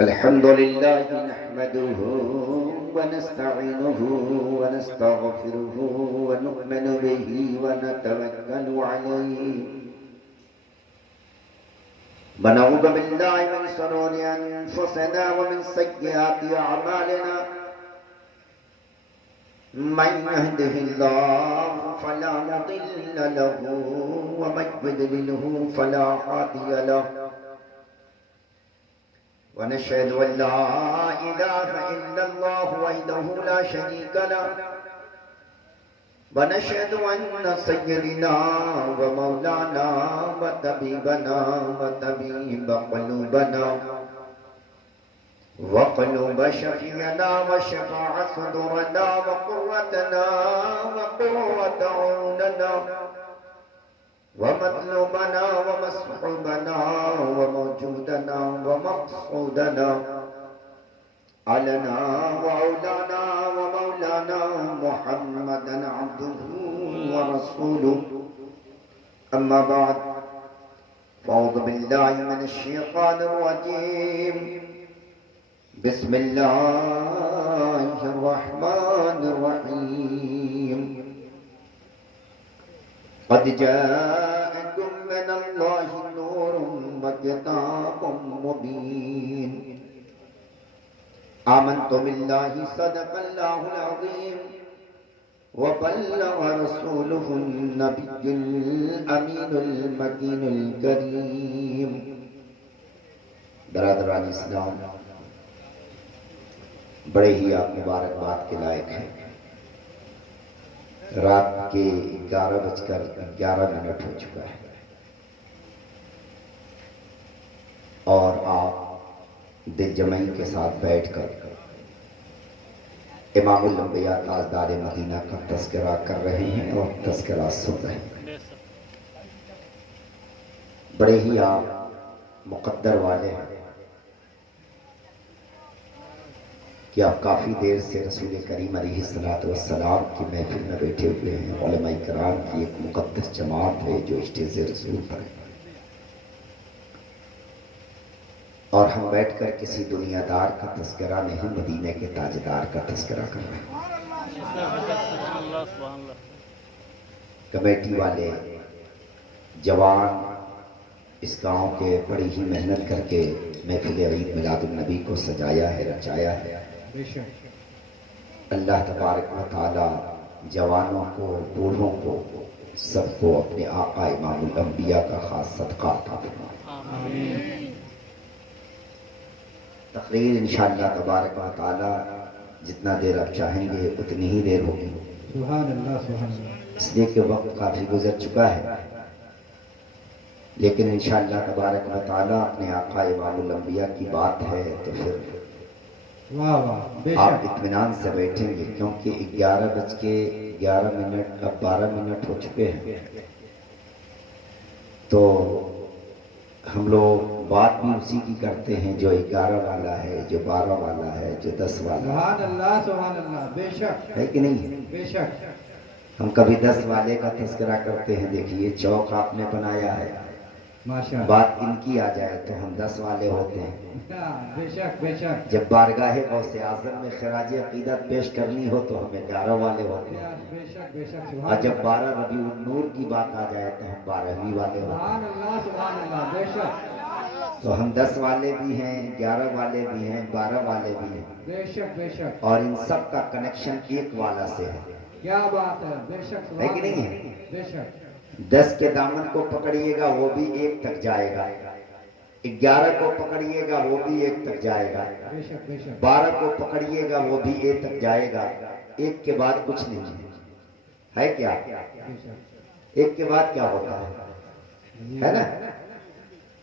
الحمد لله نحمده ونستعينه ونستغفره ونؤمن به ونتوكل عليه ونعوذ بالله من شرور أنفسنا ومن سيئات أعمالنا من يهده الله فلا مضل له ومن يضلل فلا هادي له ونشهد أن لا إله إلا الله وحده لا شريك له ونشهد أن سيدنا ومولانا وطبيبنا وطبيب قلوبنا وقلوب شفيعنا وشفاع صدورنا وقرتنا وقرة عوننا ومطلوبنا ومصحوبنا وموجودنا ومقصودنا علنا وأولانا ومولانا محمدا عبده ورسوله أما بعد فأعوذ بالله من الشيطان الرجيم بسم الله الرحمن الرحيم قد جاءكم من الله نور وكتاب مبين آمنت بالله صدق الله العظيم وبلغ رسوله النبي الأمين المكين الكريم برادران اسلام، بڑے ہی آپ مبارکباد کے لائق ہیں۔ رات کے 11:11 ہو چکا ہے اور آپ دل جمعی کے ساتھ بیٹھ کر امام الانبیاء تاجدار مدینہ کا تذکرہ کر رہے ہیں اور تذکرہ سن رہے ہیں۔ بڑے ہی آپ مقدر والے ہیں کہ آپ کافی دیر سے رسول کریم علیہ السلام کی محفل میں بیٹھے ہوئے ہیں۔ علماء کرام کی ایک مقدس جماعت ہے جو اشتیاز رسول پر ہے، اور ہم بیٹھ کر کسی دنیا دار کا تذکرہ نہیں، مدینے کے تاجدار کا تذکرہ کر رہے ہیں۔ کمیٹی والے جوان اس گاؤں کے بڑی ہی محنت کر کے محفل عید میلاد النبی کو سجایا ہے، رچایا ہے۔ اللہ تبارک و تعالی جوانوں کو، بوڑھوں کو، سب کو اپنے آقا امام الانبیاء کا خاص صدقہ عطا فرمائے۔ تقریر انشاءاللہ تبارک و تعالی جتنا دیر آپ چاہیں گے اتنی ہی دیر ہوگی، سبحان اللہ سبحان اللہ، اس لیے کہ وقت کافی گزر چکا ہے، لیکن انشاءاللہ تبارک و تعالی اپنے آقا امام الانبیاء کی بات ہے تو پھر واہ واہ، بے آپ شک اطمینان سے بیٹھیں گے، کیونکہ 11:11 اب 12 منٹ ہو چکے ہیں، تو ہم لوگ بات بھی اسی کی کرتے ہیں جو 11 والا ہے، جو 12 والا ہے، جو 10 والا سبحان اللہ سبحان اللہ، بے شک ہے کہ نہیں؟ بے شک، ہم کبھی 10 والے کا تذکرہ کرتے ہیں، دیکھیے چوک آپ نے بنایا ہے، ماشاء اللہ، بات ان کی آ جائے تو ہم 10 والے ہوتے ہیں۔ بے شک بے شک، جب بارگاہ غوث اعظم میں خراج عقیدت پیش کرنی ہو تو ہمیں 11 والے ہوتے ہیں، بے شک بے شک، اور سبحان جب اللہ 12 ربیع النور کی بات آ جائے تو ہم 12ویں والے ہوتے ہیں۔ سبحان اللہ سبحان اللہ، بے شک تو ہم 10 والے بھی ہیں، 11 والے بھی ہیں، 12 والے بھی ہیں، بے شک بے شک، اور ان سب کا کنیکشن ایک والا سے ہے، کیا بات ہے، بے شک ہے سبحان کہ نہیں اللہ، ہے؟ بے شک 10 کے دامن کو پکڑیے گا وہ بھی ایک تک جائے گا، 11 کو پکڑیے گا وہ بھی ایک تک جائے گا، بے شک بے شک، 12 کو پکڑیے گا وہ بھی ایک تک جائے گا، ایک کے بعد کچھ نہیں ہے کیا؟ بے شک، ایک کے بعد کیا ہوتا ہے نا؟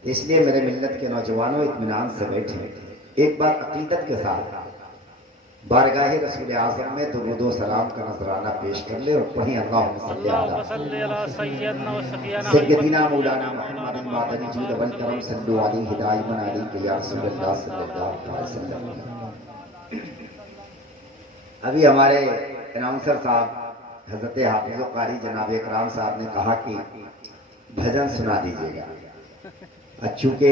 اس لیے میرے ملت کے نوجوانوں اطمینان سے بیٹھیں، ایک بات عقیدت کے ساتھ بارگاہ رسول اعظم میں درود و سلام کا نذرانہ پیش کر لے اور پڑھیں اللہم صلی سیدنا مولانا محمد المادنی جود والکرم صلو علیہ دائما علیہ یا رسول اللہ صلی اللہ علیہ وسلم۔ ابھی ہمارے اناؤنسر صاحب حضرت حافظ و قاری جناب اکرام صاحب نے کہا کہ بھجن سنا دیجیے گا، چونکہ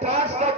500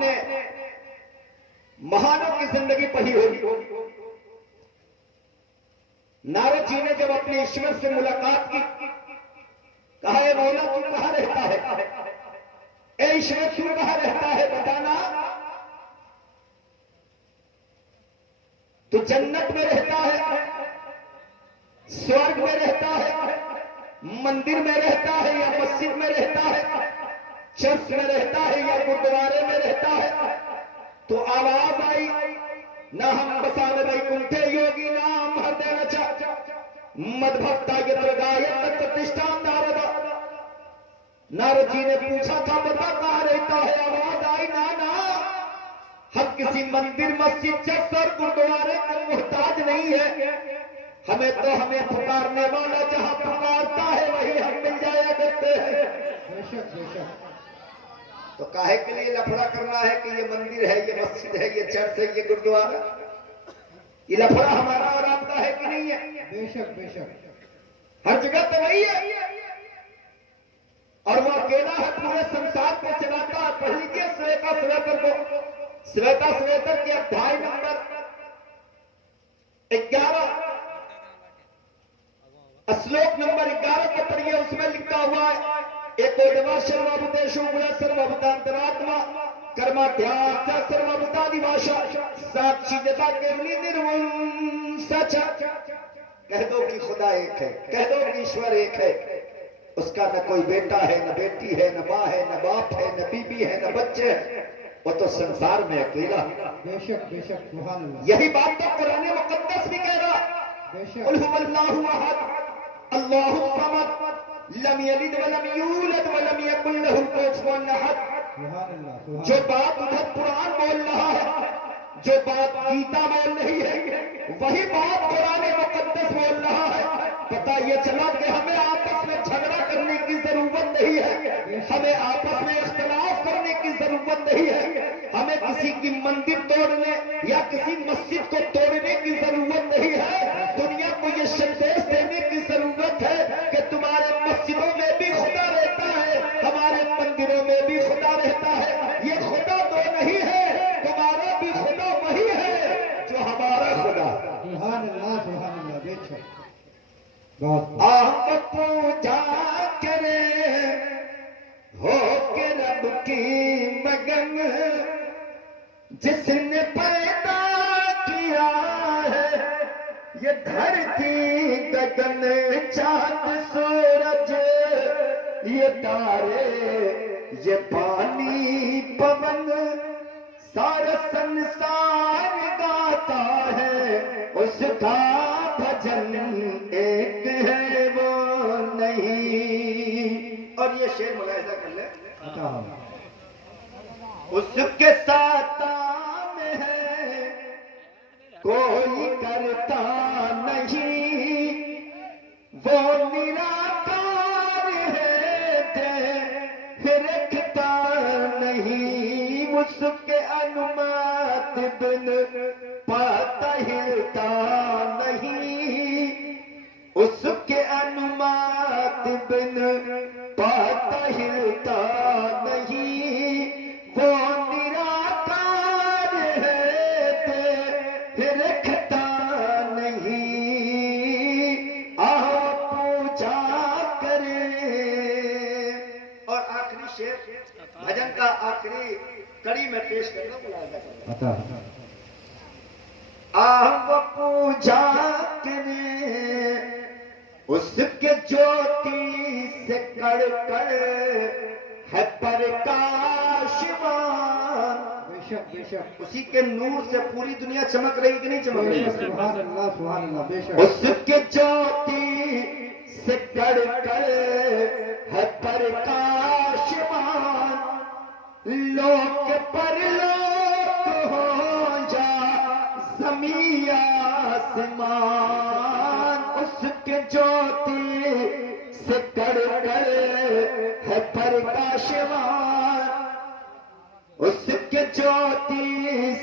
نے مہانوں کی زندگی پڑھی ہوگی. نارد جی نے جب اپنے ایشور سے ملاقات کی، کہا اے مولا تو کہاں رہتا ہے؟ اے ایشور تو کہاں رہتا ہے بتانا. تو جنت میں رہتا ہے، سورگ میں رہتا ہے، مندر میں رہتا ہے یا مسجد میں رہتا ہے، چرچ میں رہتا ہے یا گردوارے میں رہتا ہے؟ تو آواز آئی، نہ ہم بسان ویکنٹھے یوگی نام ہردے نچا مد بھکتا یترگایت پرتشٹھان ناردا. نارد جی نے پوچھا تھا بتا کہاں رہتا ہے؟ آواز آئی، نانا ہم کسی مندر مسجد چرچ اور گردوارے کا محتاج نہیں ہے. ہمیں پکارنے والا جہاں پکارتا ہے وہی ہم مل جایا کرتے ہیں. بے شک بے شک. تو کاہے کے لیے لفڑا کرنا ہے کہ یہ مندر ہے، یہ مسجد ہے، یہ چرچ ہے، یہ گردوارہ؟ یہ لفڑا ہمارا اور آپ کا ہے کہ نہیں ہے؟ بے شک بے شک. ہر جگہ تو وہی ہے، اور وہ اکیلا ہے، پورے سنسار کو چلاتا ہے. پڑھ لیجیے سویتا سویتر کو، سویتا سویتر کے ادھیائے نمبر 11 اسلوک نمبر 11 کو پڑھیے. اس میں لکھا ہوا ہے ایکوڈوا شروابدیشو گلا سروابدانتراتما کرمادھیاچا سروابدادیواشا ساکشیدتا کیولی نرون سچا. کہہ دو کہ خدا ایک ہے، کہہ دو کہ ایشور ایک ہے. اس کا نہ کوئی بیٹا ہے، نہ بیٹی ہے، نہ ماں ہے، نہ باپ ہے، نہ بیوی ہے، نہ بچے ہیں. وہ تو سنسار میں اکیلا. بے شک بے شک. سبحان اللہ. یہی بات تو قرآن مقدس بھی کہہ رہا. بے شک. قل هو اللہ احد اللہ الصمد لم یلد ولم یولد ولم یکن له کفوا احد. سبحان اللہ. جو بات ادھر قرآن بول رہا ہے، جو بات گیتا بول رہی ہے، وہی بات قرآن مقدس بول رہا ہے. پتہ یہ چلا کہ ہمیں آپس میں جھگڑا کرنے کی ضرورت نہیں ہے، ہمیں آپس میں اختلاف کرنے کی ضرورت نہیں ہے، ہمیں کسی کی مندر توڑنے یا کسی مسجد کو توڑنے کی ضرورت نہیں ہے. دنیا کو یہ سندیش دینے کی ضرورت ہے کہ تمہارے مسجدوں میں بھی خدا رہتا ہے، ہمارے مندروں میں بھی خدا رہتا ہے. یہ خدا تو نہیں ہے، تمہارا بھی خدا وہی ہے جو ہمارا خدا. سبحان اللہ. سبحان اللہ. بے شک. بہت آپ پوجا کرے ہو کے رب کی مگن، جس نے پیدا کیا ہے یہ دھرتی گگن چاند سورج، یہ تارے یہ پانی پون، سارا سنسار گاتا ہے اس کا بھجن، ایک ہے وہ نہیں. اور یہ شعر ملاحظہ کر لیں، عطا. اس کے ساتھ میں ہے کوئی کرتا نہیں، وہ نراکار ہے دے رکھتا نہیں، اس کے انمات بن پاتا ہلتا نہیں، اس کے انمات بن پاتا ہلتا نہیں، وہ نراکار ہے دے رکھتا نہیں. آؤ پوجا کریں. اور آخری شعر بھجن کا آخری کڑی میں پیش کرنا ملاحظہ کرنا. عطا. آؤ پوجا کریں اس کے جوتی سے کڑ کڑ ہے پرکاشمان. بے شک بے شک. اسی کے نور سے پوری دنیا چمک رہی کہ نہیں چمک بے رہی؟ شک. سبحان اللہ. سبحان اللہ. بے شک. اس کے جوتی سے کڑ کڑ ہے پرکاشمان، لوک پر لوک ہو جا زمین آسمان، اس کے جوتی سے کڑ کڑ ہے پرکاشمان، اس کے جوتی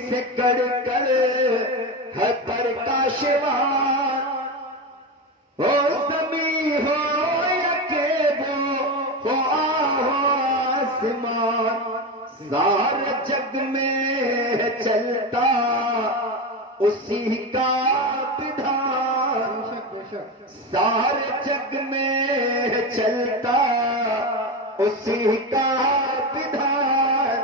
سے کڑ کڑ ہے پرکاشمان. ہو زمین ہو یا کہ وہ ہو آسمان، سارے جگ میں چلتا اسی کا بدھان، بے شک بے شک سارے جگ میں چلتا اسی کا بدھان،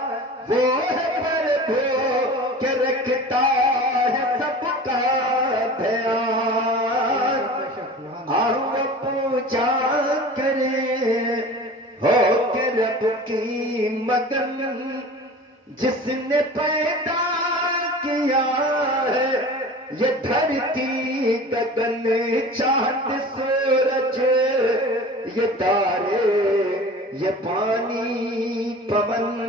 وہ ہے پردھو کہ رکھتا ہے سب کا دھیان، بے شک سبحان آؤ پوجا کرے ہو کے رب کی مگن، جس نے پیدا کیا ہے یہ دھرتی گگن، چاند سورج یہ تارے یہ پانی پون،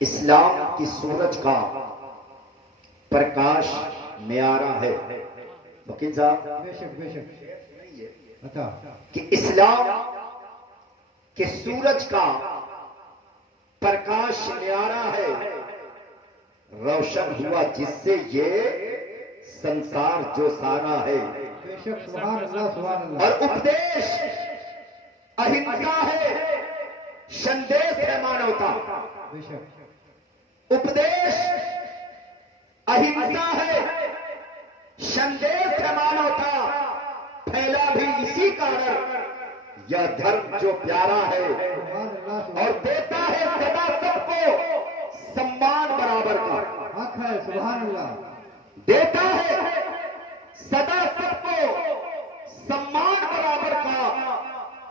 اسلام کی سورج کا پرکاش نیارا ہے وکیل صاحب بے شک بے شک عطا کہ اسلام کے سورج کا پرکاش نیارا ہے، روشن ہوا جس سے یہ سنسار جو سارا ہے، بے شک سبحان اللہ سبحان اللہ اور اپدیش اہنسا ہے، سندیش ہے مانوتا، بے شک اپدیش اہنسا ہے، سندیش ہے مانوتا، پھیلا بھی اسی کارن یہ دھرم جو پیارا ہے، سبحان اللہ اور سبحان دیتا ہے سدا سب کو سمان برابر کا، حق ہے سبحان اللہ دیتا ہے سدا سب کو سمان برابر کا،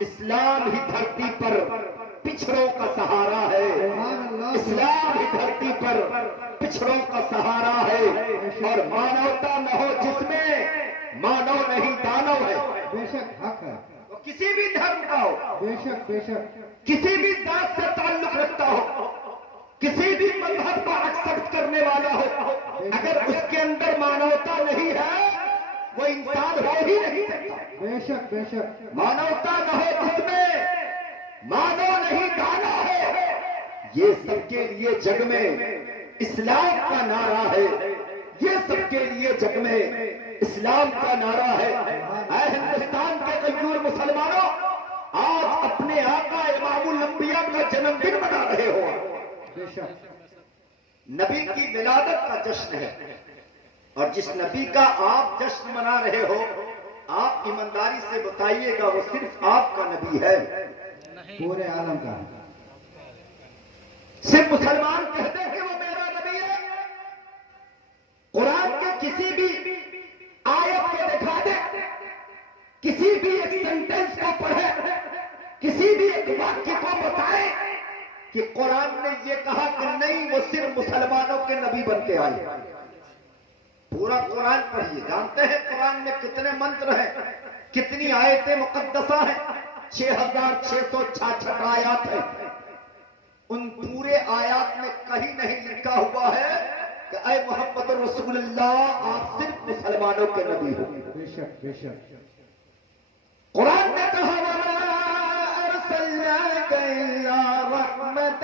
اسلام ہی دھرتی پر پچھڑوں کا سہارا ہے، سبحان اللہ اسلام ہی دھرتی پر پچھڑوں کا سہارا ہے، اور مانوتا نہ ہو جس میں مانو نہیں دانو ہے، بے شک حق ہے وہ کسی بھی دھرم کا ہو، بے شک بے شک کسی بھی ذات سے تعلق رکھتا ہو، کسی بھی مذہب کو ایکسپٹ کرنے والا ہو، اگر اس کے اندر مانوتا نہیں ہے وہ انسان ہو ہی نہیں سکتا، بے شک بے شک مانوتا نہ ہو جس میں مانو نہیں دانا ہے، یہ سب کے لیے جگ میں اسلام کا نعرہ ہے، یہ سب کے لیے جگ میں اسلام کا نعرہ ہے، اے ہندوستان کے غیور مسلمانوں، آج اپنے آقا امام الانبیاء کا جنم دن منا رہے ہو، بے شک نبی کی ولادت کا جشن ہے، اور جس نبی کا آپ جشن منا رہے ہو، آپ ایمانداری سے بتائیے گا وہ صرف آپ کا نبی ہے، پورے عالم کا صرف مسلمان کہتے ہیں کہ وہ میرا نبی ہے، قرآن کے کسی بھی آیت کو دکھا دے، کسی بھی ایک سینٹنس کو پڑھے، کسی بھی ایک واقعے کو بتائے کہ قرآن نے یہ کہا کہ نہیں وہ صرف مسلمانوں کے نبی بن کے آئے، پورا قرآن پڑھیے، جانتے ہیں قرآن میں کتنے منتر ہیں، کتنی آیتیں مقدسہ ہیں، 6666 آیات ہیں، ان پورے آیات میں کہیں نہیں لکھا ہوا ہے کہ اے محمد رسول اللہ آپ صرف مسلمانوں کے نبی ہو، بے شک بے شک قرآن نے کہا وَمَا أَرْسَلْنَاكَ إِلَّا رَحْمَةً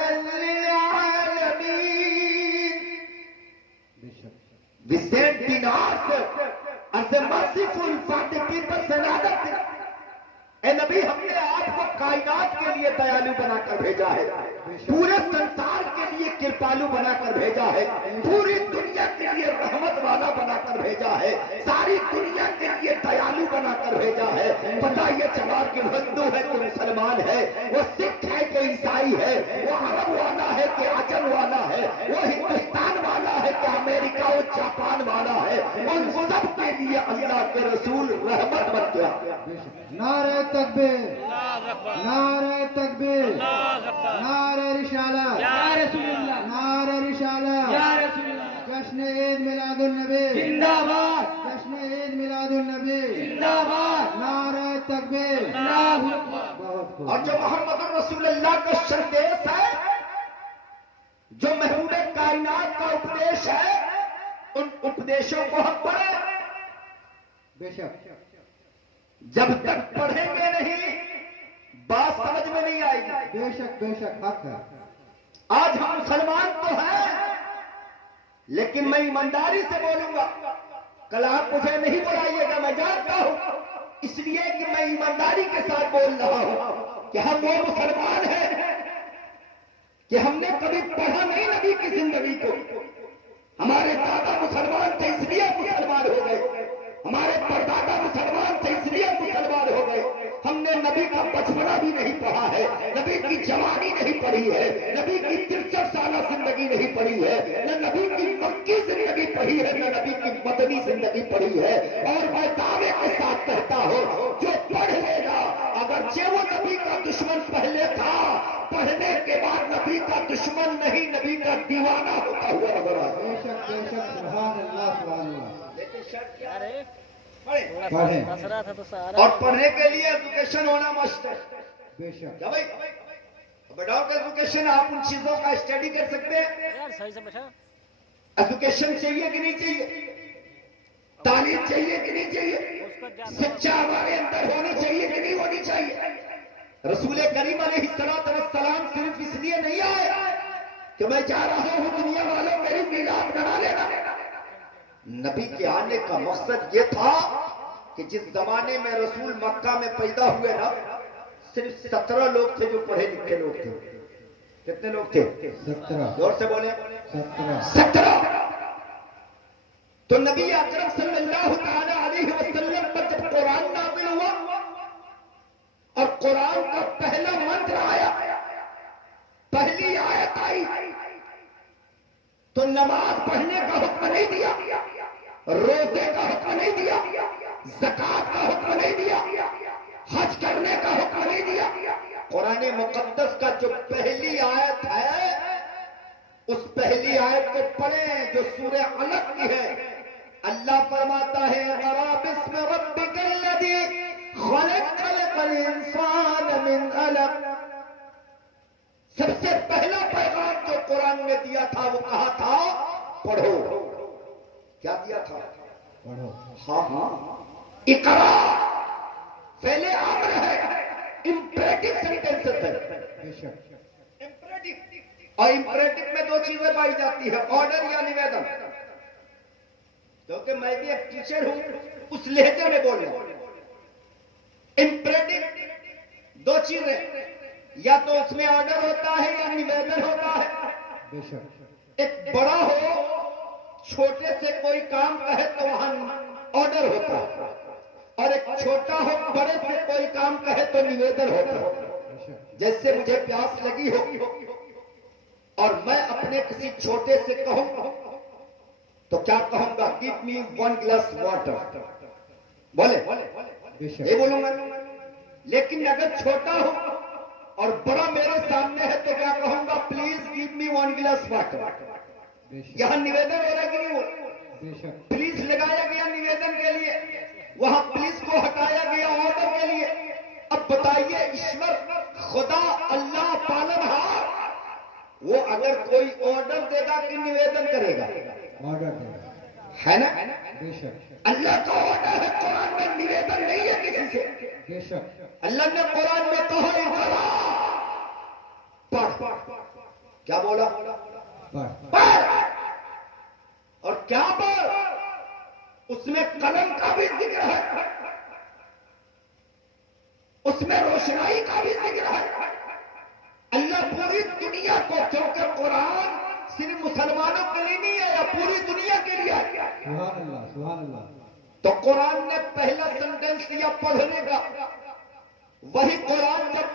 لِّلْعَالَمِينَ. بے شک We sent in us as a merciful for the people's another. اے نبی ہم نے آپ کو کائنات کے لیے دیالو بنا کر بھیجا ہے، پورے سنسار کے لیے کرپالو بنا کر بھیجا ہے، پوری دنیا کے لیے رحمت والا بنا کر بھیجا ہے، ساری دنیا کے لیے دیالو بنا کر بھیجا ہے، پتہ یہ چلا کہ ہندو ہے کہ مسلمان ہے، وہ سکھ ہے کہ عیسائی ہے، وہ عرب والا ہے کہ عجم والا ہے، وہ ہندوستان والا ہے کہ امریکہ اور جاپان والا ہے، ان سب کے لیے اللہ کے رسول رحمت بن گیا۔ بے شک نعرہ تکبیر نعرہ تکبیر نعرہ رسالت نعرہ رسالت جشن عید میلاد النبی زندہ باد جشن عید میلاد النبی زندہ باد نعرہ تکبیر بہت خوب اور جو محمد رسول اللہ کا سندیش ہے، جو محبوب کائنات کا اپدیش ہے، ان اپدیشوں کو ہم پڑھیں، بے شک جب تک پڑھیں گے نہیں بات سمجھ میں نہیں آئے گی۔ بے شک حق ہے آج ہم مسلمان تو ہیں لیکن میں ایمانداری سے بولوں گا، کل آپ مجھے نہیں بلائیے گا، میں جانتا ہوں، اس لیے کہ میں ایمانداری کے ساتھ بول رہا ہوں کہ ہم وہ مسلمان ہیں کہ ہم نے کبھی پڑھا نہیں نبی کی زندگی کو. ہمارے دادا مسلمان تھے اس لیے مسلمان ہو گئے, ہمارے پردادا مسلمان تھے اس لیے مسلمان ہو گئے. ہم نے نبی کا بچپنا بھی نہیں پڑھا ہے, نبی کی جوانی نہیں پڑھی ہے, نبی کی 63 سالہ زندگی نہیں پڑھی ہے, نہ نبی کی مکی زندگی پڑھی ہے, نہ نبی کی مدنی زندگی پڑھی ہے. اور میں دعوے کے ساتھ کہتا ہوں جو پڑھ لے گا, اگرچہ وہ نبی کا دشمن پہلے تھا, پڑھنے کے بعد نبی کا دشمن نہیں نبی کا دیوانہ ہوتا ہوا نظر آئے. بے شک سبحان اللہ سبحان اللہ. لیکن شرط کیا ہے؟ پڑھیں. اور پڑھنے کے لیے ایجوکیشن ہونا مست ہے. بے شک. کیا بھائی وداؤٹ ایجوکیشن آپ ان چیزوں کا اسٹڈی کر سکتے ہیں؟ ایجوکیشن چاہیے کہ نہیں چاہیے؟ تعلیم چاہیے کہ نہیں چاہیے؟ سچا ہمارے اندر ہونی چاہیے کہ نہیں ہونی چاہیے؟ رسول کریم علیہ السلام صرف اس لیے نہیں آئے کہ میں جا رہا ہوں دنیا والوں میری میلاد بنا لینا. نبی کے آنے کا مقصد یہ تھا کہ جس زمانے میں رسول مکہ میں پیدا ہوئے نا, صرف 17 لوگ تھے جو پڑھے لکھے لوگ تھے. کتنے لوگ تھے؟ 17. زور سے بولیں. 17. تو نبی اکرم صلی اللہ تعالی علیہ وسلم پر جب قرآن نازل ہوا اور قرآن کا پہلا منتر آیا, پہلی آیت آئی, تو نماز پڑھنے کا حکم نہیں دیا, روزے کا حکم نہیں دیا, زکات کا حکم نہیں دیا, حج کرنے کا حکم نہیں دیا. قرآن مقدس کا جو پہلی آیت ہے اس پہلی آیت کو پڑھیں جو سورہ علق کی ہے. اللہ فرماتا ہے اقرأ باسم ربک الذی خلق خلق الانسان من علق. سب سے پہلا پیغام جو قرآن نے دیا تھا وہ کہا تھا پڑھو. کیا دیا تھا؟ پڑھو. ہاں اقرا پہلے امر ہے, امپریٹو سینٹینسز ہے. بے شک. اور امپریٹو میں 2 چیزیں پائی جاتی ہے, آرڈر یا نویدن. کیونکہ میں بھی ایک ٹیچر ہوں, اس لہجے میں بول رہا ہوں. امپریٹو 2 چیزیں, یا تو اس میں آرڈر ہوتا ہے یا نویدن ہوتا ہے. بے شک. ایک بڑا ہو چھوٹے سے کوئی کام کہے تو وہاں آرڈر ہوتا ہے, اور ایک چھوٹا ہو بڑے سے کوئی کام کہے تو نویدن ہوتا ہے. بے شک. جیسے مجھے پیاس لگی ہو اور میں اپنے کسی چھوٹے سے کہوں تو کیا کہوں گا؟ Give me 1 glass water. بولے بے شک. یہ بولوں گا. لیکن اگر چھوٹا ہو اور بڑا میرے سامنے ہے تو کیا کہوں گا؟ Please give me 1 glass water. بے شک. یہاں نویدن ہو رہا کہ نہیں ہو رہا؟ بے شک. پلیز لگایا گیا نویدن کے لیے, وہاں پلیز کو ہٹایا گیا آرڈر کے لیے. اب بتائیے ایشور خدا اللہ پالنہار وہ اگر کوئی آرڈر دے گا کہ نویدن کرے گا؟ آرڈر دے گا. ہے نا؟ بے شک. اللہ کا آرڈر ہے, قرآن میں نویدن نہیں ہے کسی سے. بے شک. اللہ نے قرآن میں کہا پڑھ. کیا بولا؟ پڑھ. اور کیا پڑھ؟ اس میں قلم کا بھی ذکر ہے, اس میں روشنائی کا بھی ذکر ہے. اللہ پوری دنیا کو, کیونکہ قرآن صرف مسلمانوں کے لیے نہیں ہے, یا پوری دنیا کے لیے ہے. سبحان اللہ سبحان اللہ. تو قرآن نے پہلا سینٹینس دیا پڑھنے کا. وہی قرآن جب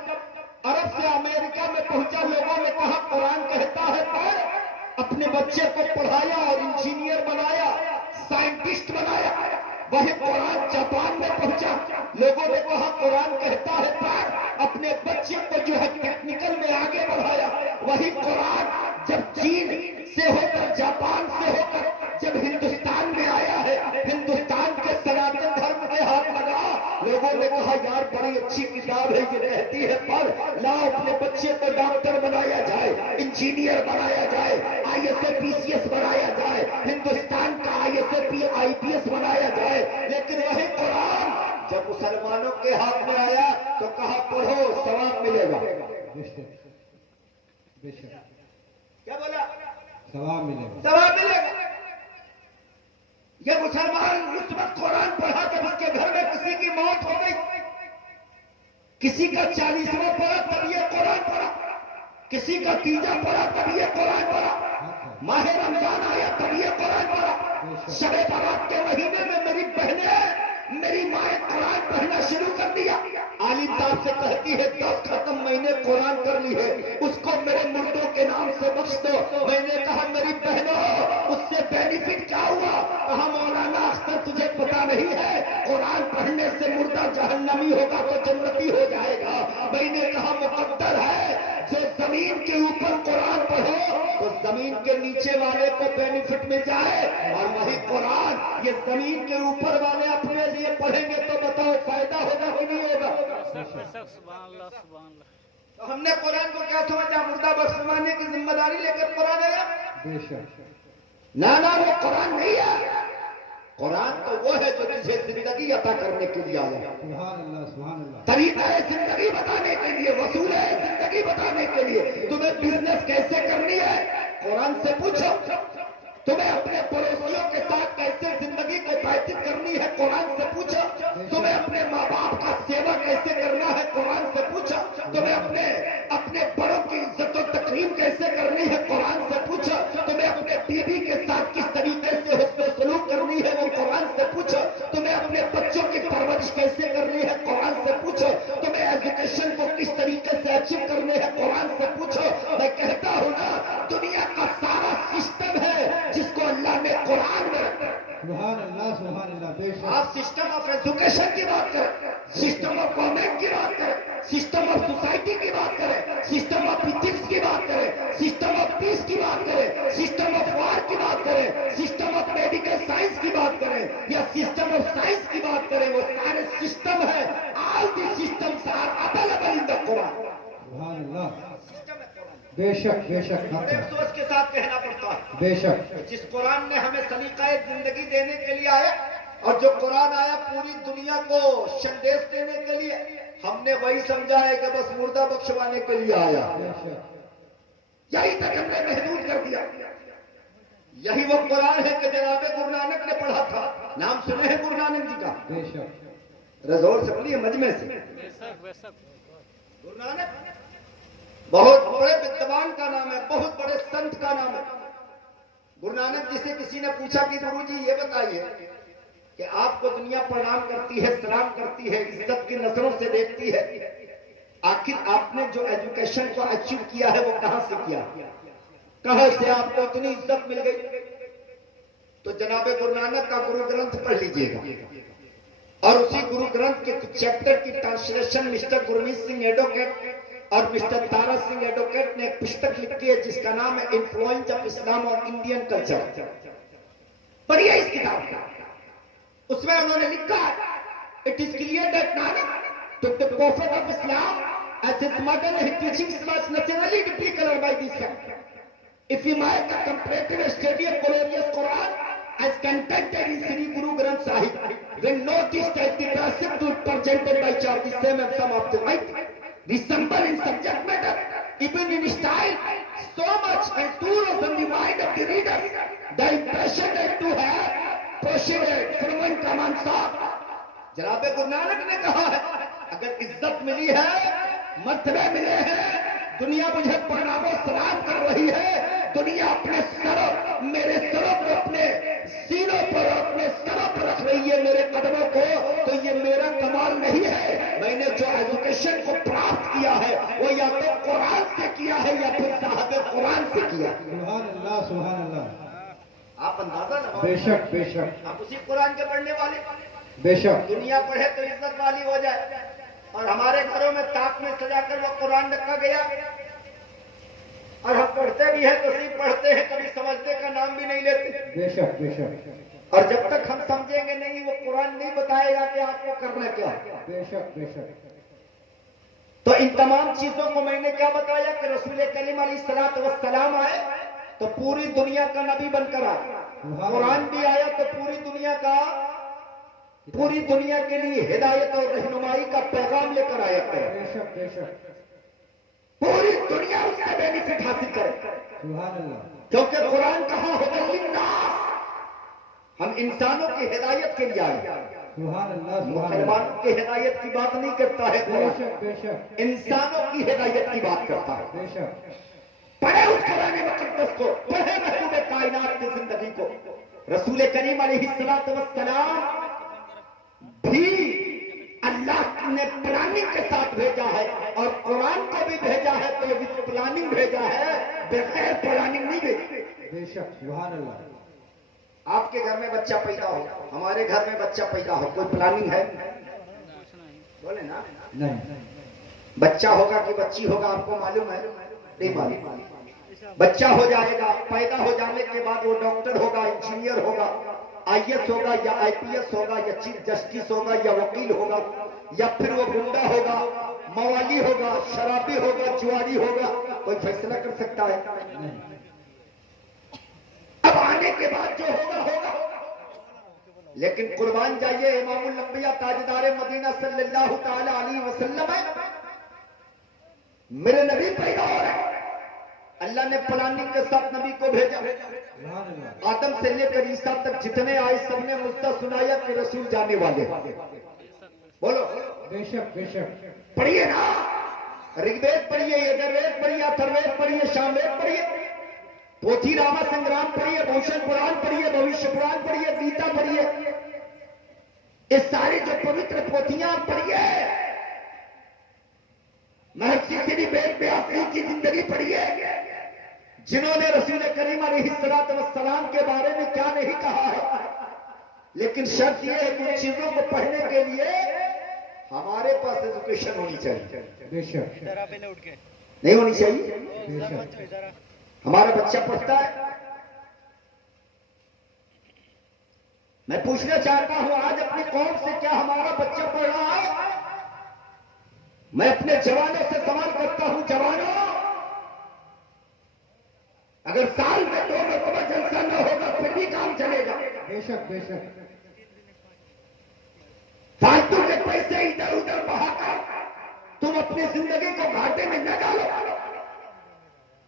عرب سے امریکہ میں پہنچا, لوگوں نے کہا قرآن کہتا ہے پڑھ. اپنے بچے کو پڑھایا اور انجینئر بنایا, سائنٹسٹ بنایا. وہی قرآن جاپان میں پہنچا, لوگوں نے کہا قرآن کہتا ہے پڑھ. اپنے بچے کو جو ہے ٹیکنیکل میں آگے بڑھایا. وہی قرآن جب چین سے ہو کر, جاپان سے ہو کر جب ہندوستان میں آیا ہے, ہندوستان کے سناتن دھرم میں ہاتھ لگا. لوگوں نے کہا یار بڑی اچھی کتاب ہے, یہ رہتی ہے پڑھ. لاؤ اپنے بچے کو ڈاکٹر بنایا جائے, انجینئر بنایا جائے, IAS بنایا جائے, ہندوستان کا IPS بنایا جائے. لیکن وہی قرآن جب مسلمانوں کے ہاتھ میں آیا تو کہا پڑھو ثواب ملے گا. بے شک. بے شک. کیا بولا؟ ثواب ملے گا. ثواب ملے گا. یہ مسلمان اس وقت قرآن پڑھا جب اس کے گھر میں کسی کی موت ہو گئی, کسی کا 40واں پڑا تب یہ قرآن پڑھا. کسی کا تیجا پڑا تب یہ قرآن پڑا، ماہ رمضان آیا تب یہ قرآن پڑا، شب برات کے مہینے میں میری بہنیں میری ماں قرآن پڑھنا شروع کر دیا، عالم صاحب سے کہتی ہے 10 ختم میں نے قرآن کر لی ہے، اس کو میرے مردوں کے نام سے بخش دو۔ میں نے کہا میری بہنوں اس سے بینیفٹ کیا ہوا؟ کہا مولانا اختر تجھے پتا نہیں ہے قرآن پڑھنے سے مردہ جہنمی ہوگا تو جنتی ہو جائے گا۔ میں نے کہا مقدر ہے جو زمین کے اوپر قرآن پڑھو تو زمین کے نیچے والے کو بینیفٹ مل جائے، اور وہی قرآن یہ زمین کے اوپر والے اپنے لیے پڑھیں گے تو بتاؤ فائدہ ہوگا کہ نہیں ہوگا؟ تو ہم نے قرآن کو کیا سمجھا؟ مردہ بخشوانے کی ذمہ داری لے کر قرآن آیا؟ نہ وہ قرآن نہیں ہے، قرآن تو وہ ہے جو تجھے زندگی عطا کرنے کے لیے آیا، طریقہ ہے زندگی بتانے کے لیے، وصول ہے زندگی بتانے کے لیے۔ تمہیں بزنس کیسے کرنی ہے قرآن سے پوچھو، تمہیں اپنے پڑوسیوں کے ساتھ کیسے زندگی کو بہتر کرنی ہے قرآن سے پوچھو، تمہیں اپنے ماں باپ کا سیوا کیسے کرنا ہے قرآن سے پوچھو، تمہیں اپنے بڑوں کی عزت و تکریم کیسے کرنی ہے قرآن سے پوچھو، تمہیں اپنے بیوی کے ساتھ کس طریقے سے حسن سلوک کرنی ہے وہ قرآن سے پوچھو، تمہیں اپنے بچوں کی پرورش کیسے کرنی ہے قرآن سے پوچھو، تمہیں ایجوکیشن کو کس طریقے سے اچیو کرنے ہے قرآن سے پوچھو۔ میں کہتا ہوں نا دنیا کا سارا سسٹم ہے جس کو اللہ نے قرآن میں رکھا۔ سبحان اللہ بے شک۔ آپ سسٹم آف ایجوکیشن کی بات کریں، سسٹم آف گورنمنٹ کی بات کریں، سسٹم آف سوسائٹی کی بات کریں، سسٹم آف ایتھکس کی بات کریں، سسٹم آف پیس کی بات کریں، سسٹم آف وار کی بات کریں، سسٹم آف میڈیکل سائنس کی بات کریں یا سسٹم آف سائنس کی بات کریں، وہ سارے سسٹم ہے۔ آل دی سسٹمز آر اویلیبل ان دا قرآن۔ سبحان اللہ بے شک بے شک، بڑے افسوس کے ساتھ کہنا پڑتا ہے بے شک۔ جس قرآن نے ہمیں سلیقہ زندگی دینے کے لیے آیا، اور جو قرآن آیا پوری دنیا کو سندیش دینے کے لیے، ہم نے وہی سمجھا ہے کہ بس مردہ بخشوانے کے لیے آیا، یہی تک ہم نے محدود کر دیا۔ یہی وہ قرآن ہے کہ جناب گرو نانک نے پڑھا تھا، نام سنے ہیں گرو نانک جی کا؟ بے شک رزور سے بولیے مجمع سے۔ گرو نانک بہت بڑے ودوان کا نام ہے، بہت بڑے سنت کا نام ہے۔ گرو نانک جی سے کسی نے پوچھا کہ گرو جی یہ بتائیے کہ آپ کو دنیا پرنام کرتی ہے، سلام کرتی ہے، عزت کی نظروں سے دیکھتی ہے، آخر آپ نے جو ایجوکیشن کو اچیو کیا ہے وہ کہاں سے کیا، کہاں سے آپ کو اتنی عزت مل گئی؟ تو جناب گرو نانک کا گرو گرنتھ پڑھ لیجئے گا، اور اسی گرو گرنتھ کے چیپٹر کی ٹرانسلیشن مسٹر گرمیت سنگھ ایڈوکیٹ اور مسٹر تارا سنگھ ایڈوکیٹ نے ایک پستک لکھی ہے جس کا نام ہے انفلوئنس آف اسلام اور انڈین کلچر۔ پڑھیے اس کتاب کو، اس میں انہوں نے لکھا ہے it is clear that Nanak took the prophet of Islam as his model and his teachings was naturally deeply colored by this fact. If we make a comparative study of glorious Quran as contented in Sri Guru Granth Sahib, we notice that the precepts presented by Char the same and some of the right resemble in subject matter, even in style, so much and too often the mind of the reader, the impression that to have proceeded from one command thought. جناب گرو نانک نے کہا ہے اگر عزت ملی ہے، مرتبے ملے ہیں، دنیا مجھے پرنام و سلام کر رہی ہے، دنیا اپنے سروں میرے سروں کو اپنے سینوں پر اپنے سروں پر رکھ رہی ہے میرے قدموں کو، تو یہ میرا کمال نہیں ہے۔ میں نے جو ایجوکیشن کو پراپت کیا ہے وہ یا تو قرآن سے کیا ہے یا پھر صاحب قرآن سے کیا۔ سبحان اللہ سبحان اللہ آپ اندازہ لگاؤ، بے شک بے شک آپ اسی قرآن کے پڑھنے والے، بے شک۔ دنیا پڑھے تو عزت والی ہو جائے، اور ہمارے گھروں میں تاک میں سجا کر وہ قرآن رکھا گیا، اور ہم پڑھتے بھی ہیں تو صرف پڑھتے ہیں، کبھی سمجھنے کا نام بھی نہیں لیتے، بے شک بے شک اور جب تک ہم سمجھیں گے نہیں وہ قرآن نہیں بتائے گا کہ آپ کو کرنا کیا۔ بے شک بے شک۔ تو ان تمام چیزوں کو میں نے کیا بتایا کہ رسول کریم علیہ الصلوۃ والسلام آئے تو پوری دنیا کا نبی بن کر آیا، قرآن بھی آیا تو پوری دنیا کے لیے ہدایت اور رہنمائی کا پیغام لے کر آیا ہے، بے شک بے شک پوری دنیا اس سے بینیفٹ حاصل کرے، سبحان اللہ۔ کیونکہ قرآن کہا ہدی للناس، ہم انسانوں کی ہدایت کے لیے آئے، سبحان اللہ سبحان اللہ مسلمانوں کی ہدایت کی بات نہیں کرتا ہے بے شک بے شک انسانوں کی ہدایت کی بات کرتا ہے بے شک پڑھے اس قرآن مقدس کو پڑھے محبوب کائنات کی زندگی کو رسول کریم علیہ السلام بھی اللہ نے پلاننگ کے ساتھ بھیجا ہے اور قرآن کو بھی بھیجا ہے تو اس پلاننگ بھیجا ہے بغیر پلاننگ نہیں بھیجی بے شک سبحان اللہ آپ کے گھر میں بچہ پیدا ہو ہمارے گھر میں بچہ پیدا ہو کوئی پلاننگ ہے بولے نا نہیں بچہ ہوگا کہ بچی ہوگا آپ کو معلوم ہے نہیں معلوم بچہ ہو جائے گا پیدا ہو جانے کے بعد وہ ڈاکٹر ہوگا انجینئر ہوگا آئی ایس ہوگا یا آئی پی ایس ہوگا یا چیف جسٹس ہوگا یا وکیل ہوگا یا پھر وہ گنڈا ہوگا موالی ہوگا شرابی ہوگا جواری ہوگا کوئی فیصلہ کر سکتا ہے اب آنے کے بعد جو ہوگا ہوگا لیکن قربان جائیے امام الانبیاء تاجدار مدینہ صلی اللہ تعالی علیہ وسلم ہے میرے نبی پیدا ہو رہے ہیں اللہ نے پلاننگ کے ساتھ نبی کو بھیجا آدم سے لے کر عیسیٰ تک جتنے آئے سب نے مجھے سنایا کہ رسول جانے والے بولو بے شک بے شک پڑھیے نا رگوید پڑھیے یجروید پڑھیے اتھروید پڑھیے ساموید پڑھیے پوتھی راما سنگرام پڑھیے بھوشن پران پڑھیے بھوشیہ پران پڑھیے گیتا پڑھیے یہ ساری جو پوتر پوتھیاں پڑھیے محرشی سری وید ویاس کی زندگی پڑھیے جنہوں نے رسول کریم علیہ السلام کے بارے میں کیا نہیں کہا ہے لیکن شرط یہ ہے کہ ان چیزوں کو پڑھنے کے لیے ہمارے پاس ایجوکیشن ہونی چاہیے بے شک نہیں ہونی چاہیے بے شک ہمارا بچہ پڑھتا ہے میں پوچھنا چاہتا ہوں آج اپنی قوم سے کیا ہمارا بچہ پڑھ رہا ہے میں اپنے جوانوں سے سوال کرتا ہوں جوانوں اگر سال میں 2 مرتبہ جلسہ نہ ہوگا پھر بھی کام چلے گا بے شک بے شک فالتو کے پیسے ادھر ادھر بہا کر تم اپنی زندگی کو گھاٹے میں نہ ڈالو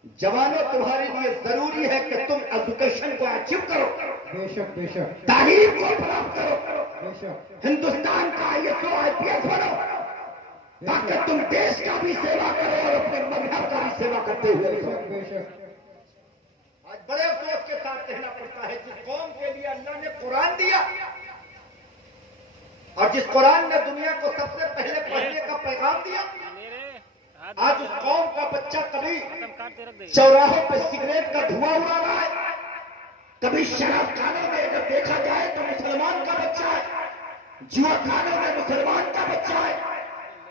جوانوں تمہارے لیے ضروری ہے کہ تم ایجوکیشن کو اچیو کرو بے شک بے شک تعلیم کو پراپت کرو بے شک ہندوستان کا I S O I P S بنو تاکہ تم دیش کا بھی سیوا کرو اور اپنے مذہب کا بھی سیوا کرتے ہوئے رہو بے شک آج بڑے افسوس کے ساتھ کہنا پڑتا ہے جس قوم کے لیے اللہ نے قرآن دیا اور جس قرآن نے دنیا کو سب سے پہلے پڑھنے کا پیغام دیا آج اس قوم کا بچہ کبھی چوراہوں پہ سگریٹ کا دھواں اڑا رہا ہے کبھی شراب خانے میں اگر دیکھا جائے تو مسلمان کا بچہ ہے جوا خانے میں مسلمان کا بچہ ہے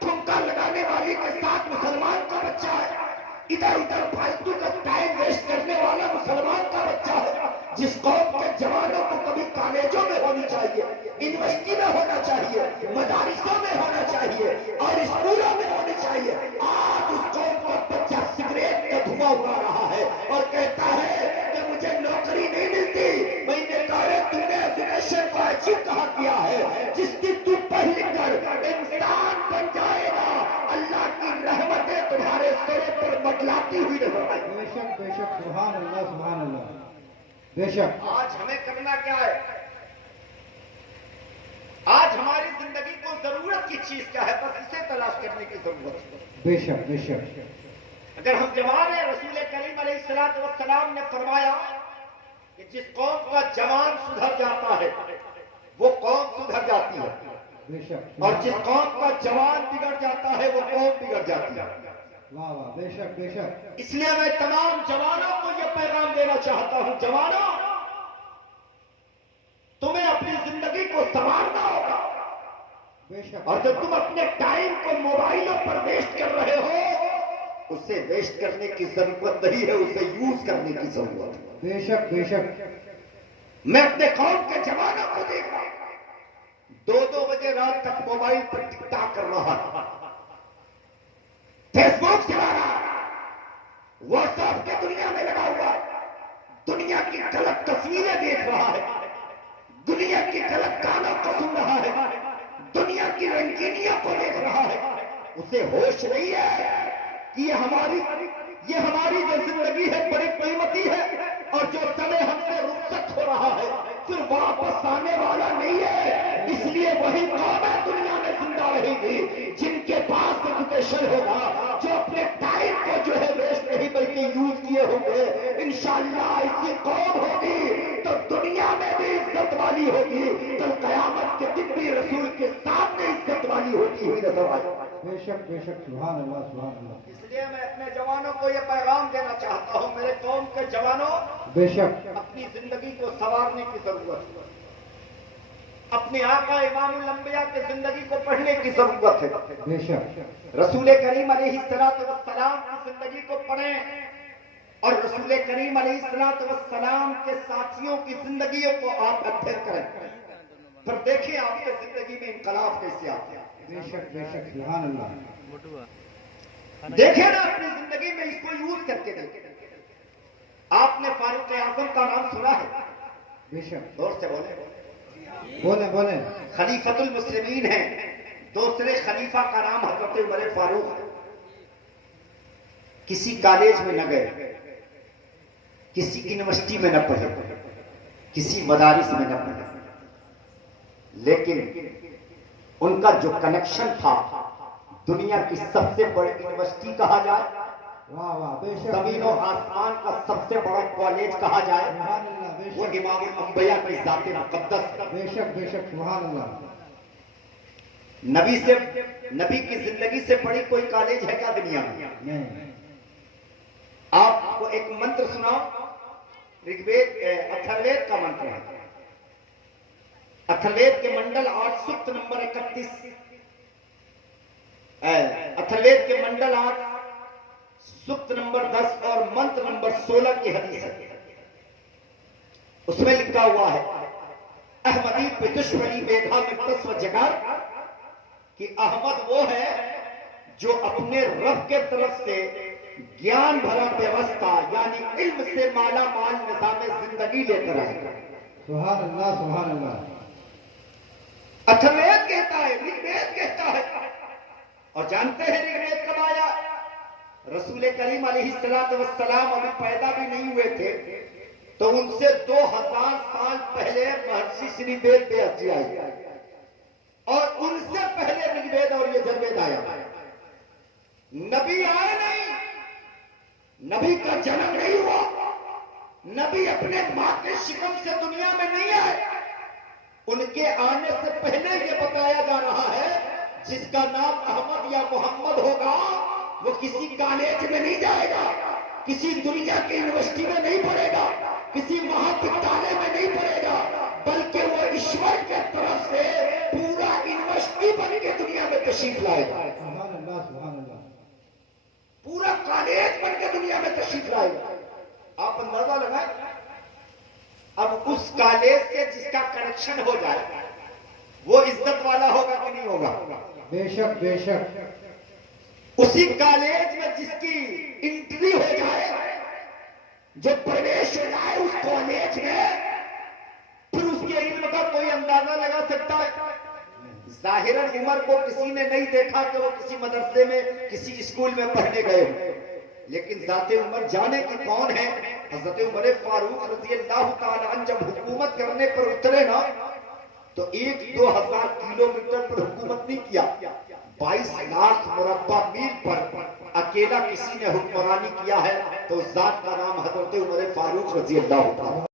ٹھمکا لگانے والی کے ساتھ مسلمان کا بچہ ہے ادھر ادھر فالتو کا ٹائم ویسٹ کرنے والا مسلمان کا بچہ ہے جس قوم کے جوانوں کو کبھی کالجوں میں ہونی چاہیے یونیورسٹی میں ہونا چاہیے مدارسوں میں ہونا چاہیے اور اسکولوں میں ہونی چاہیے آج اس قوم کا بچہ سگریٹ کا دھواں اڑا رہا ہے اور کہتا ہے کہ مجھے نوکری نہیں ملتی میں نے کہا تم نے ایجوکیشن کو اچیو کہاں کیا ہے جس دن تم پڑھ لکھ کر انسان بن جائے گا اللہ کی رحمتیں تمہارے سرے پر بتلاتی ہوئی نظر آئے بے شک بے شک سبحان اللہ بے شک آج ہمیں کرنا کیا ہے آج ہماری زندگی کو ضرورت کی چیز کیا ہے بس اسے تلاش کرنے کی ضرورت ہے بے شک بے شک اگر ہم جوان ہیں رسول کریم علیہ السلام نے فرمایا کہ جس قوم کا جوان سدھر جاتا ہے وہ قوم سدھر جاتی ہے بے شک اور جس قوم کا جوان بگڑ جاتا ہے وہ قوم بگڑ جاتی ہے واہ واہ بے شک بے شک اس لیے میں تمام جوانوں کو یہ پیغام دینا چاہتا ہوں جوانوں تمہیں اپنی زندگی کو سنوارنا ہوگا بے شک اور جب تم اپنے ٹائم کو موبائلوں پر ویسٹ کر رہے ہو اسے ویسٹ کرنے کی ضرورت نہیں ہے اسے یوز کرنے کی ضرورت ہے بے شک بے شک میں اپنے قوم کے جوانوں کو دیکھ رہا ہوں 2 بجے رات تک موبائل پر ٹک ٹاک کر رہا فیس بک چلا رہا واٹس ایپ کی دنیا میں لگا ہوا دنیا کی غلط تصویریں دیکھ رہا ہے دنیا کی غلط گانوں کو سن رہا ہے دنیا کی رنگینیوں کو دیکھ رہا ہے اسے ہوش نہیں ہے کہ یہ ہماری جو زندگی ہے بڑی قیمتی ہے اور جو سمے ہم سے رخصت ہو رہا ہے پھر واپس آنے والا نہیں ہے اس لیے وہ وہی قومیں دنیا میں زندہ رہے گی جن کے پاس ایجوکیشن ہوگا، جو اپنے ٹائم کو جو ہے ویسٹ نہیں بلکہ یوز کیے ہوں گے۔ انشاءاللہ ایسی قوم ہوگی تو دنیا میں بھی عزت والی ہوگی، کل قیامت کے دن بھی رسول کے سامنے عزت والی ہوتی ہوئی نظر آئے۔ بے شک سبحان اللہ سبحان اللہ۔ اس لیے میں اپنے جوانوں کو یہ پیغام دینا چاہتا ہوں، میرے قوم کے جوانوں، بے شک اپنی زندگی کو سنوارنے کی ضرورت ہے، اپنے آقا امام الانبیاء کی زندگی کو پڑھنے کی ضرورت ہے۔ بے شک رسول کریم علیہ السلام کی زندگی کو پڑھیں اور رسول کریم علیہ السلام کے ساتھیوں کی زندگیوں کو آپ ادھر کریں، پھر دیکھیں آپ کی زندگی میں انقلاب کیسے آتے ہیں۔ بے شک سبحان اللہ۔ دیکھیں نا اپنی زندگی میں اس کو یوز کر کے دیکھیں۔ آپ نے فاروق اعظم کا نام سنا ہے؟ بے شک زور سے بولیں۔ بولیں خلیفۃ المسلمین ہیں، دوسرے خلیفہ کا نام حضرت عمر فاروق ہے۔ کسی کالج میں نہ گئے، کسی یونیورسٹی میں نہ پڑھے، کسی مدارس میں نہ پڑھے، لیکن ان کا جو کنیکشن تھا دنیا کی سب سے بڑی یونیورسٹی کہا جائے، واہ واہ بے شک زمین و آسمان کا سب سے بڑا کالج کہا جائے، سبحان اللہ بے وہ شک امام الانبیاء کی ذات مقدس ہے۔ بے شک سبحان اللہ۔ نبی کی زندگی سے بڑی کوئی کالج ہے کیا دنیا میں؟ نہیں آپ کو ایک منتر سناؤ، اتھروید کا منتر ہے، اتھروید کے منڈل 8 سکت نمبر 31، اتھروید کے منڈل 8 سکت نمبر 10 اور منتر نمبر 16 کی حدیث ہے۔ اس میں لکھا ہوا ہے، احمدی پہ دشمنی بیدھا میں قسم جگر، کہ احمد وہ ہے جو اپنے رب کے طرف سے گیان بھرا ویوستھا یعنی علم سے مالا مال نظام زندگی لے کر آئے گا۔ سبحان اللہ سبحان اللہ۔ اتھروید کہتا ہے، رگ وید کہتا ہے، اور جانتے ہیں رگ وید کب آیا؟ رسول کریم علیہ السلام ابھی پیدا بھی نہیں ہوئے تھے، تو ان سے 2000 سال پہلے مہرشی شری وید بیاسی آئی، اور ان سے پہلے رگ وید اور یجروید آیا۔ نبی آئے نہیں، نبی کا جنم نہیں ہوا، نبی اپنے ماں کے شکم سے دنیا میں نہیں آئے، ان کے آنے سے پہلے یہ بتایا جا رہا ہے جس کا نام احمد یا محمد ہوگا وہ کسی کالج میں نہیں جائے گا، کسی دنیا کی یونیورسٹی میں نہیں پڑھے گا، کسی مہاودیالیہ میں نہیں پڑھے گا، بلکہ وہ ایشور کے طرف سے پورا یونیورسٹی بن کے دنیا میں تشریف لائے گا، سبحان اللہ سبحان اللہ۔ پورا کالج بن کے دنیا میں تشریف لائے گا۔ آپ اندازہ لگائیں، اب اس کالج سے جس کا کنیکشن ہو جائے وہ عزت والا ہوگا کہ نہیں ہوگا؟ بے شک اسی کالج میں جس کی انٹری ہو جائے، جو پرویش ہو جائے اس کالج میں، پھر اس کے علم کا کوئی اندازہ لگا سکتا ہے؟ ظاہراً عمر کو کسی نے نہیں دیکھا کہ وہ کسی مدرسے میں کسی اسکول میں پڑھنے گئے ہوں، لیکن ذات عمر جانے کی کون ہے؟ حضرت عمر فاروق رضی اللہ تعالی عنہ جب حکومت کرنے پر اترے نا تو 1-2 ہزار کلومیٹر پر حکومت نہیں کیا، 22 لاکھ مربع میل پر اکیلا کسی نے حکمرانی کیا ہے، تو اس ذات کا نام حضرت عمر فاروق رضی اللہ تعالی